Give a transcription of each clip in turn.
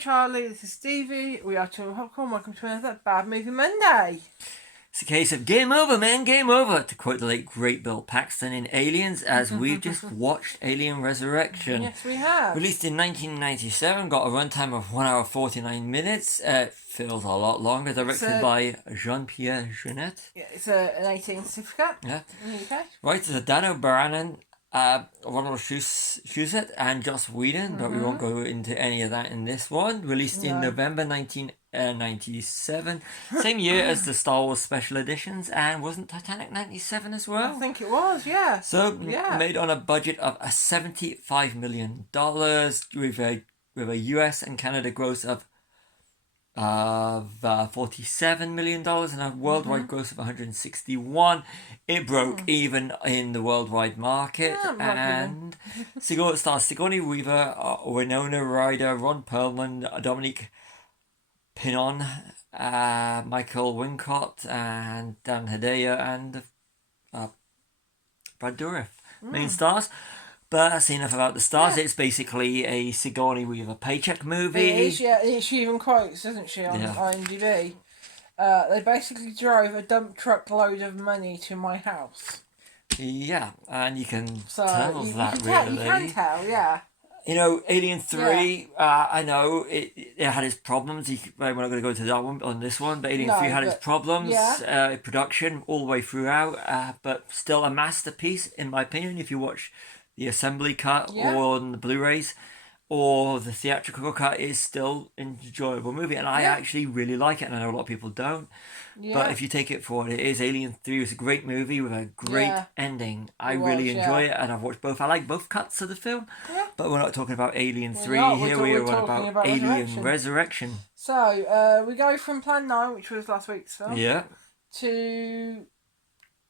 Charlie, this is Stevie. We are Children Popcorn. Welcome to another Bad Movie Monday. It's a case of game over, man, game over, to quote the late great Bill Paxton in Aliens, as we've just watched Alien Resurrection. Yes, we have. Released in 1997, got a runtime of 1 hour 49 minutes. Feels a lot longer. Directed by Jean-Pierre Jeunet. Yeah, it's an 18 certificate. Yeah. In the UK. Writers are Dan O'Bannon, Ronald Shusett and Joss Whedon, but we won't go into any of that in this one. Released in November 1997, same year as the Star Wars special editions, and wasn't Titanic 97 as well? I think it was, yeah. So made on a budget of $75 million with a US and Canada gross of $47 million and a worldwide gross of 161. It broke even in the worldwide market, and stars Sigourney Weaver, Winona Ryder, Ron Perlman, Dominique Pinon, Michael Wincott, and Dan Hedaya, and Brad Dourif, main stars. But that's enough about the stars. Yeah. It's basically a Sigourney Weaver paycheck movie. It is, yeah. She even quotes, doesn't she, on IMDb? They basically drove a dump truck load of money to my house. Yeah, and you can tell you that, can really. You can tell, yeah. You know, Alien 3, I know it had its problems. We're not going to go into that one on this one, but Alien 3 had its problems. Production all the way throughout, but still a masterpiece, in my opinion, if you watch the assembly cut or on the Blu-rays or the theatrical cut. Is still an enjoyable movie, and I actually really like it, and I know a lot of people don't. But if you take it for what it is, Alien 3 was a great movie with a great ending. I really enjoy it, and I've watched both. I like both cuts of the film, but we're not talking about Alien 3 here. We're about Alien Resurrection. So we go from Plan 9, which was last week's film, to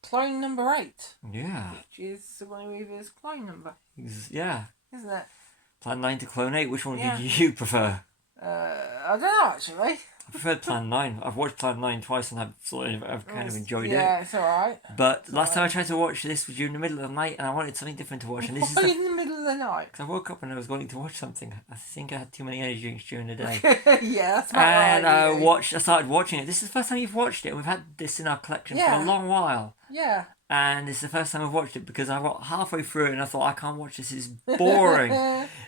Clone number 8. Yeah. Which is Sigourney Weaver's clone number. Yeah. Isn't it? Plan 9 to Clone 8. Which one did you prefer? I don't know, actually. I preferred Plan 9. I've watched Plan 9 twice and I've kind of enjoyed it. Yeah, it's alright. But last time I tried to watch this was during the middle of the night, and I wanted something different to watch. And this is in the middle of the night? Because I woke up and I was wanting to watch something. I think I had too many energy drinks during the day. Yeah, that's about right. And I started watching it. This is the first time you've watched it. And we've had this in our collection for a long while. Yeah. And it's the first time I've watched it because I got halfway through it and I thought, I can't watch this. It's boring.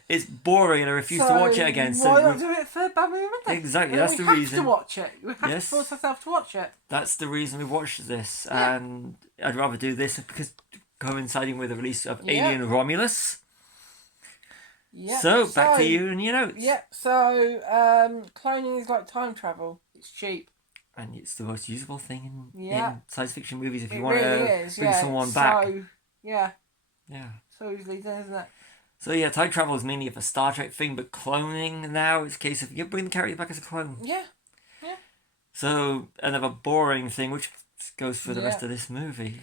It's boring, and I refuse to watch it again. Why not do it for Bad Movie Monday? Exactly, that's the reason. We have to watch it. We have to force ourselves to watch it. That's the reason we watched this, and I'd rather do this because coinciding with the release of Alien Romulus. Yeah. So back to you and your notes. Yeah. So cloning is like time travel. It's cheap. And it's the most usable thing in science fiction movies if you want really to bring someone back. So, yeah. Yeah. So easily done, isn't it? So yeah, time travel is mainly a Star Trek thing, but cloning now it's a case of you bring the character back as a clone. Yeah. Yeah. So another boring thing, which goes for the rest of this movie.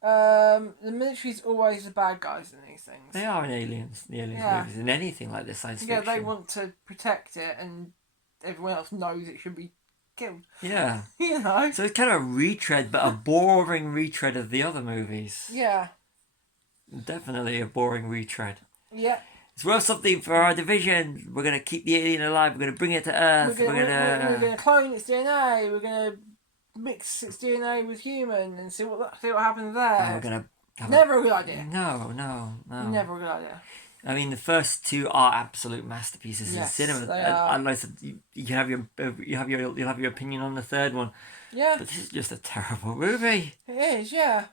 The military's always the bad guys in these things. They are in Aliens, the Aliens movies, in anything like this science fiction. Yeah, they want to protect it, and everyone else knows it should be killed. Yeah. You know. So it's kind of a retread, but a boring retread of the other movies. Yeah. Definitely a boring retread. Yeah. It's worth something for our division. We're going to keep the alien alive. We're going to bring it to Earth. We're going to clone its DNA. We're going to mix its DNA with human and see what happens there. We're going to never a good idea. No. Never a good idea. I mean, the first two are absolute masterpieces in cinema. They are. Unless you have your opinion on the third one. Yeah. But this is just a terrible movie. It is, yeah.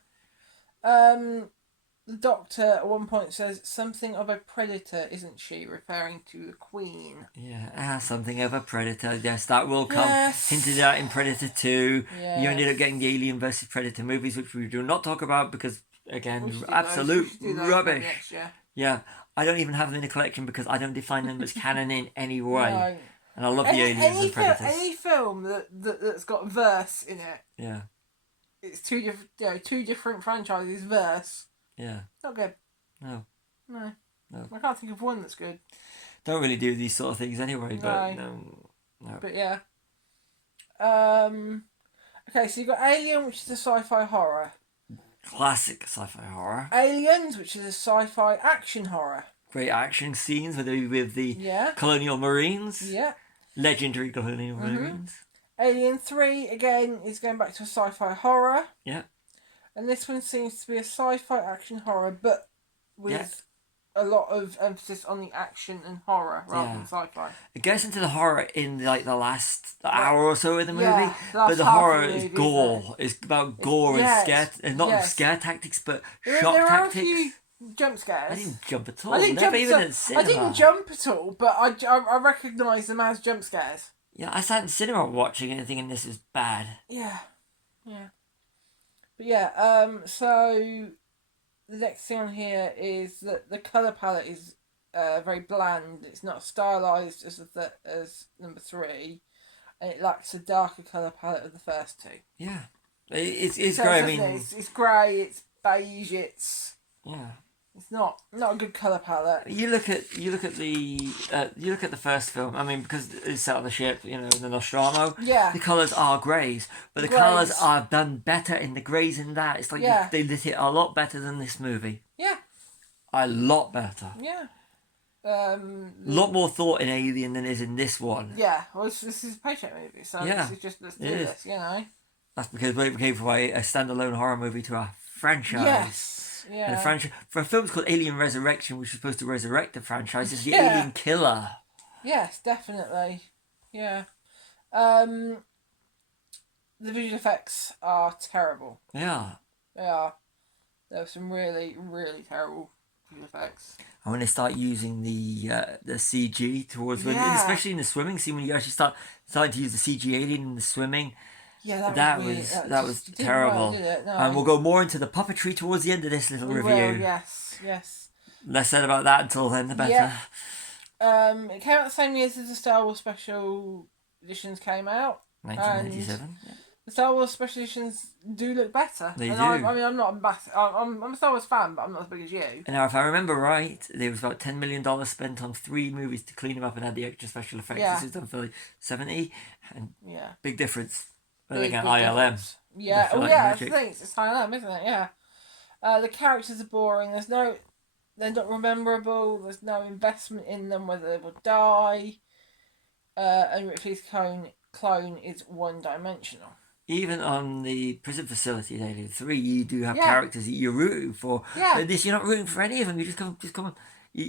The Doctor at one point says something of a predator, isn't she? Referring to the Queen. Yeah, something of a predator. Yes, that will come. Hinted at in Predator 2. Yes. You ended up getting the Alien versus Predator movies, which we do not talk about because, again, absolute rubbish. Yeah, I don't even have them in a collection because I don't define them as canon in any way. No. And I love the Aliens and Predators. Any film that's got verse in it. Yeah. It's two different franchises verse. Yeah. Not good. No. I can't think of one that's good. Don't really do these sort of things anyway, but no. But yeah. Okay, so you've got Alien, which is a sci-fi horror. Classic sci-fi horror. Aliens, which is a sci-fi action horror. Great action scenes with the colonial marines. Yeah. Legendary Colonial Marines. Alien 3, again, is going back to a sci-fi horror. Yeah. And this one seems to be a sci-fi action horror, but with a lot of emphasis on the action and horror rather than sci-fi. It gets into the horror in like the last hour or so of the movie, but the horror is gore. It's about gore and scare, and not scare tactics, but shock there tactics. Are a few jump scares. I didn't jump at all. I didn't jump at all, but I recognise them as jump scares. Yeah, I sat in cinema watching it and thinking this is bad. Yeah. But so the next thing on here is that the colour palette is very bland. It's not stylised as number 3, and it lacks the darker colour palette of the first 2. Yeah, it's grey. I mean, it's grey. It's beige. It's It's not a good colour palette. You look at the first film. I mean, because it's set on the ship, the Nostromo. Yeah. The colours are greys, but the colours are done better in the greys in that. It's like they lit it a lot better than this movie. Yeah. A lot better. Yeah. A lot more thought in Alien than is in this one. Yeah. Well, this is a paycheck movie, so this is just let's do this. That's because it became from a standalone horror movie to a franchise. Yes. Yeah. And the franchise for a film called Alien Resurrection, which was supposed to resurrect the franchise, is the alien killer. Yes, definitely. Yeah. The visual effects are terrible. Yeah. They are. There are some really, really terrible visual effects. And when they start using the CG towards especially in the swimming scene, when you actually starting to use the CG alien in the swimming. Yeah, that was terrible. Well, no. And we'll go more into the puppetry towards the end of this little review. Yes. Less said about that until then, the better. Yeah. It came out the same year as the Star Wars special editions came out. 1987. The Star Wars special editions do look better. They do. I'm not I'm a Star Wars fan, but I'm not as big as you. And now, if I remember right, there was about $10 million spent on 3 movies to clean them up and add the extra special effects. Yeah. This is done for like 70, and big difference. But Big again, ILM. Difference. Yeah. That's the thing. It's ILM, isn't it? Yeah. The characters are boring. They're not rememberable. There's no investment in them, whether they will die. And Ripley's clone is one-dimensional. Even on the prison facility in Alien 3, you do have characters that you're rooting for. Yeah. But this, you're not rooting for any of them. You just come on.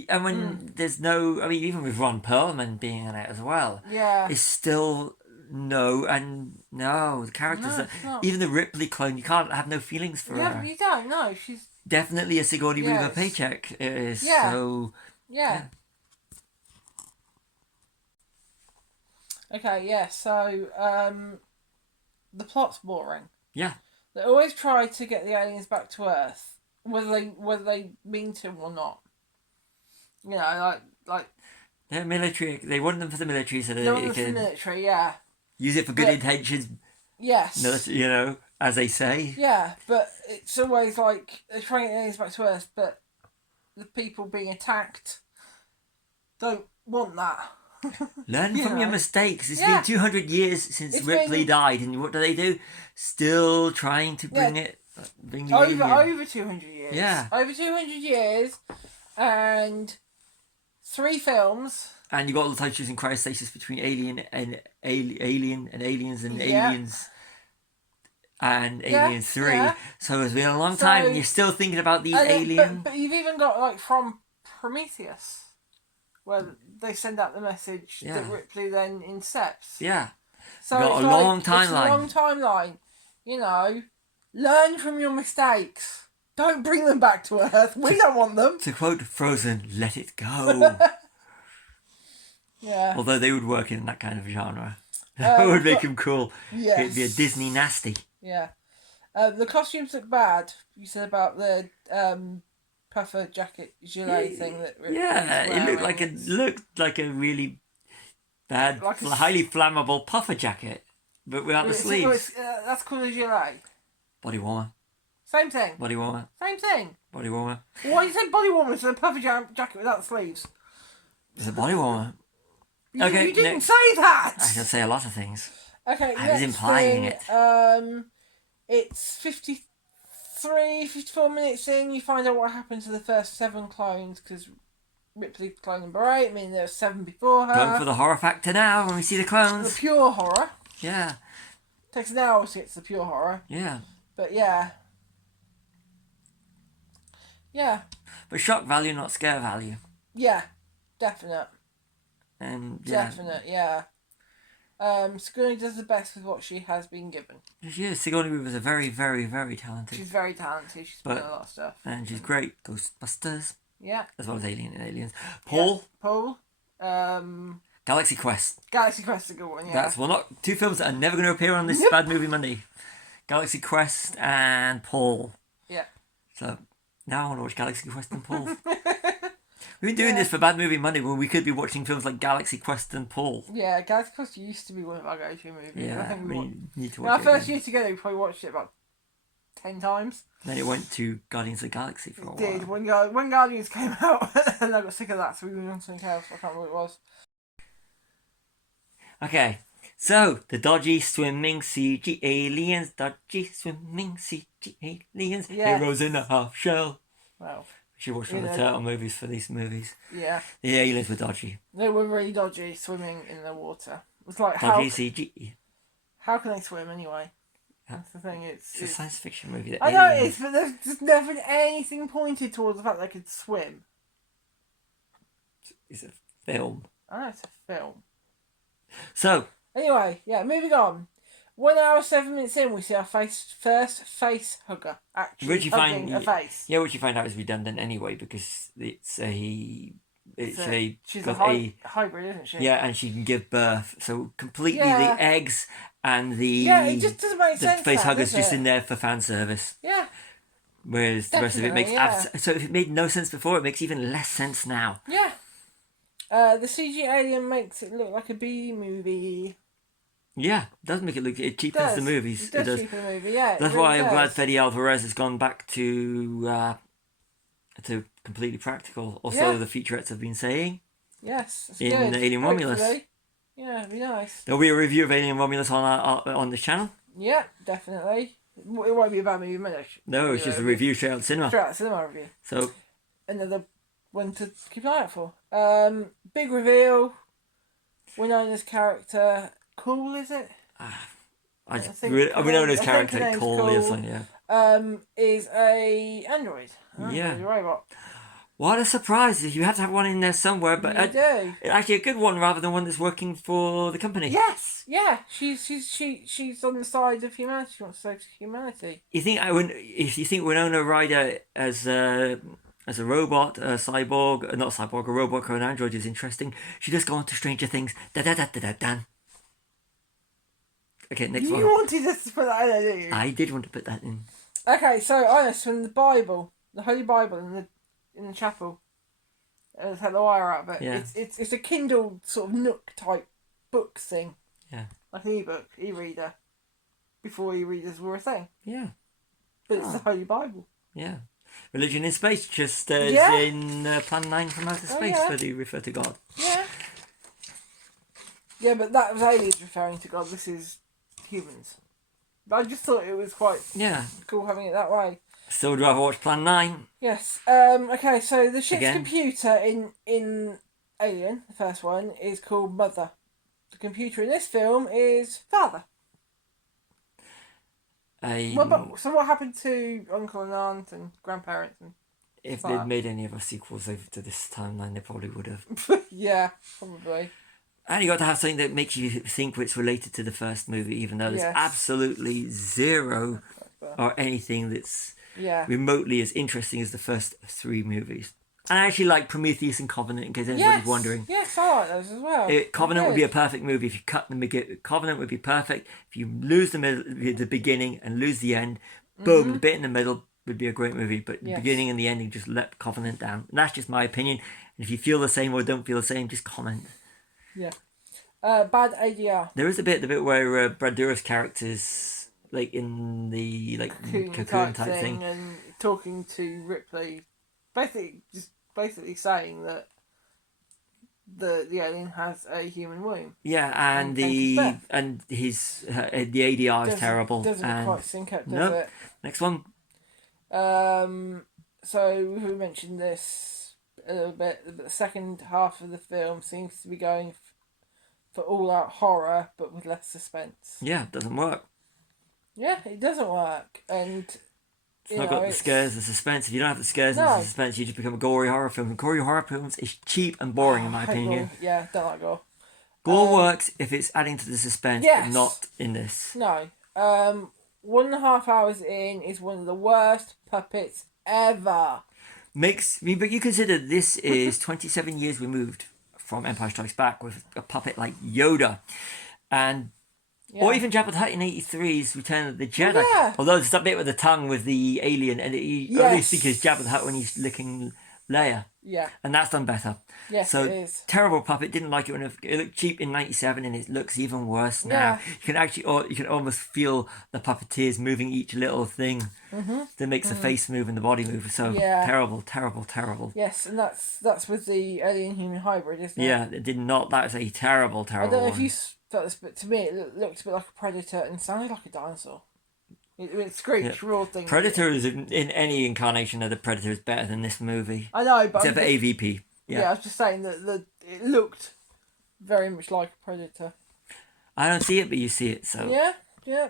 And when there's no... I mean, even with Ron Perlman being in it as well. Yeah. It's still... No, the characters even the Ripley clone, you can't have no feelings for her. Yeah, you don't. No, she's definitely a Sigourney Weaver paycheck. So Okay, yeah. So the plot's boring. Yeah. They always try to get the aliens back to Earth, whether they mean to or not. Like they're military. They want them for the military, so they want them for the military. Yeah. Use it for good intentions. Yes. As they say. Yeah, but it's always like they're trying to get aliens back to Earth, but the people being attacked don't want that. Learn from your mistakes. It's been 200 years since Ripley died, and what do? Still trying to bring it. Bring the over 200 years. Yeah. Over 200 years, and 3 films. And you got all the time choosing cryostasis between Alien and Aliens and Aliens and Alien 3. Yeah. So it's been a long time, and you're still thinking about these aliens. But you've even got from Prometheus, where they send out the message that Ripley then incepts. Yeah. So you've got a long timeline. It's a long timeline. Learn from your mistakes. Don't bring them back to Earth. We don't want them. To quote Frozen, let it go. Yeah. Although they would work in that kind of genre. That would make them cool. Yes. It'd be a Disney nasty. Yeah. The costumes look bad. You said about the puffer jacket gilet thing that it looked like a really bad, highly flammable puffer jacket, but without the sleeves. That's called a gilet. Body warmer. Same thing. Body warmer. Same thing. Body warmer. Why you say body warmer to a puffer jacket without sleeves? It's a body warmer. You didn't say that. I can say a lot of things. Okay, I was implying it. It's 54 minutes in. You find out what happened to the first 7 clones because Ripley clone number 8. I mean, there were 7 before her. Going for the horror factor now when we see the clones. The pure horror. Yeah. Takes an hour to get to the pure horror. Yeah. But yeah. Yeah. But shock value, not scare value. Yeah. Definite. And yeah. Definite, yeah. Sigourney does the best with what she has been given. She is. Sigourney Weaver is a very, very, very talented. She's very talented. She's been in a lot of stuff. And she's great. Ghostbusters. Yeah. As well as Alien and Aliens. Paul. Yeah. Paul. Galaxy Quest. Galaxy Quest is a good one, yeah. That's, well, not 2 films that are never going to appear on this Bad Movie Monday. Galaxy Quest and Paul. Yeah. So, now I want to watch Galaxy Quest and Paul. We've been doing this for Bad Movie Monday when we could be watching films like Galaxy Quest and Paul. Yeah, Galaxy Quest used to be one of our go-to movies. Yeah, I think we need to watch it. Our first year together, we probably watched it about 10 times. Then it went to Guardians of the Galaxy for a while. It did. When Guardians came out, and I got sick of that, so we went on something else. I can't remember what it was. Okay, so the dodgy swimming CG aliens, dodgy swimming CG aliens, heroes in a half shell. Well, we should watch one of the turtle movies for these movies. Yeah. The aliens were dodgy. They were really dodgy swimming in the water. It was like dodgy CG. How can they swim anyway? That's the thing. It's a science fiction movie. I know it is, but there's just never been anything pointed towards the fact they could swim. It's a film. I know it's a film. So anyway, yeah, moving on. 1 hour 7 minutes in, we see our first face hugger actually hugging a face. Yeah, which you find out is redundant anyway because she's a hybrid, isn't she? Yeah, and she can give birth. So completely the eggs and the it just doesn't make sense. The face hugger's just in there for fan service. Yeah. Whereas the rest of it makes so if it made no sense before, it makes even less sense now. Yeah. The CG alien makes it look like a B movie. Yeah, it does make it look. It cheapens the movies. It does cheapen the movie. Yeah. That's why I'm glad Fede Alvarez has gone back to completely practical. Also, the featurettes have been saying. Yes. In good. Alien Romulus. Hopefully. Yeah, it'd be nice. There'll be a review of Alien Romulus on this channel. Yeah, definitely. It won't be a bad movie, minute. No, it's just a review straight out of cinema. Straight out of cinema review. So. Another one to keep an eye out for. Big reveal. Winona's character. Cool, is it? Winona's character, Cole, is a android. Yeah. A robot. What a surprise! You have to have one in there somewhere, but you do. Actually a good one rather than one that's working for the company. Yes, yeah. She's on the side of humanity. She wants to save humanity. If you think Winona Ryder as a robot, a cyborg, not a cyborg, a robot or an android is interesting, she does go on to Stranger Things. Dan. Okay, next one. You wanted us to put that in there, didn't you? I did want to put that in. Okay, so Ines from the Bible, the Holy Bible in the chapel. Let's take the wire out of it. Yeah. It's a Kindle sort of Nook type book thing. Yeah. Like an e-book, e-reader. Before e-readers were a thing. Yeah. But it's the Holy Bible. Yeah. Religion in space, just as in Plan 9 from Outer Space, where they refer to God. Yeah. Yeah, but that was aliens referring to God. This is humans. But I just thought it was quite cool having it that way. Still would rather watch Plan 9. Yes. Okay, so the ship's computer in Alien, the first one, is called Mother. The computer in this film is Father. So what happened to Uncle and Aunt and grandparents? And if they'd made any other sequels over to this timeline, they probably would have. Yeah, probably. And you got to have something that makes you think it's related to the first movie, even though there's absolutely zero or anything that's remotely as interesting as the first 3 movies. And I actually like Prometheus and Covenant, in case anybody's wondering. Yes, I like those as well. Covenant would be a perfect movie if you cut the Covenant would be perfect. If you lose the beginning and lose the end, boom, the bit in the middle would be a great movie. But the beginning and the ending, just let Covenant down. And that's just my opinion. And if you feel the same or don't feel the same, just comment. Yeah. Bad ADR. There is the bit where Brad Dourif's character's like in the cocoon type thing and talking to Ripley, basically saying that the alien has a human womb. Yeah, and the ADR is terrible. Doesn't quite sync up, does it? Next one. So who mentioned this? a little bit. The second half of the film seems to be going for all-out horror, but with less suspense. Yeah, it doesn't work. Yeah, it doesn't work, and it's not got the scares, the suspense. If you don't have the scares and the suspense, you just become a gory horror film. And gory horror films is cheap and boring, in my opinion. Gore. Yeah, don't like gore. Gore works if it's adding to the suspense, but not in this. No. 1.5 hours in is one of the worst puppets ever. But you consider this is 27 years removed from Empire Strikes Back with a puppet like Yoda, and or even Jabba the Hutt in 83's Return of the Jedi. Yeah. Although there's that bit with the tongue with the alien, and he only think it's Jabba the Hutt when he's licking Leia. Yeah. And that's done better. Yes, so, it is. Terrible puppet. Didn't like it when it looked cheap in 97, and it looks even worse now. Yeah. You can almost feel the puppeteers moving each little thing that makes the face move and the body move. So terrible, terrible, terrible. Yes, and that's with the alien human hybrid, isn't it? Yeah, it did not. That was a terrible, terrible. I don't know if you felt this, but to me it looked a bit like a predator and sounded like a dinosaur. It screeched raw things. Predator is in any incarnation of the Predator is better than this movie. I know, but except for AVP. Yeah, I was just saying that it looked very much like a predator. I don't see it, but you see it, so... Yeah.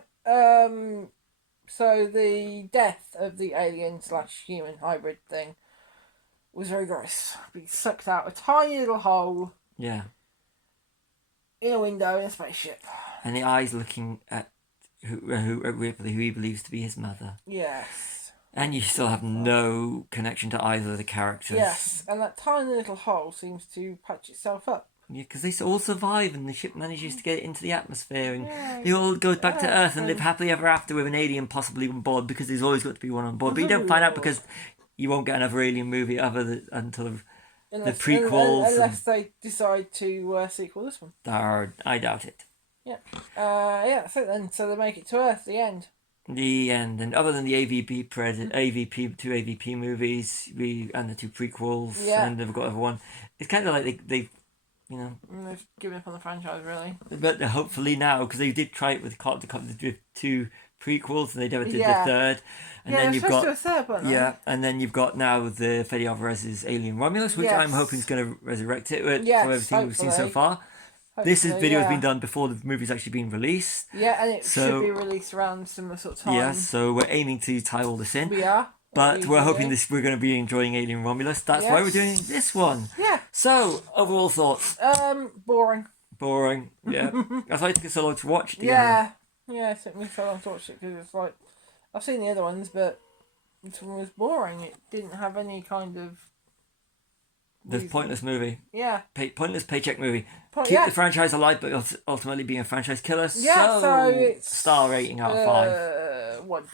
So the death of the alien/human hybrid thing was very gross. Being sucked out a tiny little hole. Yeah. In a window in a spaceship. And the eyes looking at Ripley, who he believes to be his mother. Yes. And you still have no connection to either of the characters. Yes, and that tiny little hole seems to patch itself up. Yeah, because they all survive and the ship manages to get into the atmosphere and they all go back to Earth and live happily ever after with an alien possibly on board, because there's always got to be one on board. But you don't find out because you won't get another alien movie until the prequels. Unless they decide to sequel this one. I doubt it. Yeah. So they make it to Earth, the end. The end, and other than the two AVP movies, and the two prequels, and they've got everyone. It's kind of like they've given up on the franchise, really. But hopefully now, because they did try it with the two prequels, and they never did the third. And then you've got and then you've got now the Fede Alvarez's Alien Romulus, which I'm hoping is going to resurrect it from everything we've seen so far. This video has been done before the movie's actually been released. Yeah, and it should be released around similar sort of time. Yeah, so we're aiming to tie all this in. We are. But we're hoping we're going to be enjoying Alien Romulus. That's why we're doing this one. Yeah. So, overall thoughts? Boring. Boring, yeah. That's why it took so long to watch it again. Yeah, it took me so long to watch it because it's like, I've seen the other ones, but this one was boring. It didn't have any kind of... The pointless movie. Yeah. Pointless paycheck movie. Keep the franchise alive, but ultimately being a franchise killer. Yeah, so it's... Star rating out of 5.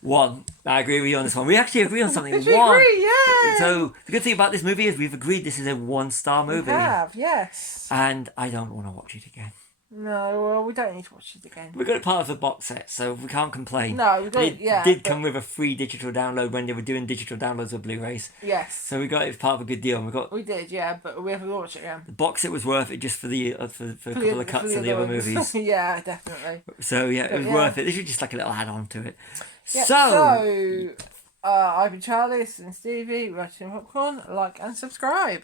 1. I agree with you on this one. We actually agree on something. 1. We agree, yeah. So the good thing about this movie is we've agreed this is a 1-star movie. We have, yes. And I don't want to watch it again. No, well, we don't need to watch it again. We got it part of the box set, so we can't complain. No, we don't. It did come with a free digital download when they were doing digital downloads of Blu-rays. Yes. So we got it as part of a good deal. And we did, yeah, but we haven't watched it again. The box set was worth it just for the for a couple of cuts of the other movies. Yeah, definitely. So yeah, it was worth it. This was just like a little add-on to it. Yeah, so I've been Charlie, this is Stevie. We're watching Popcorn. Like and subscribe.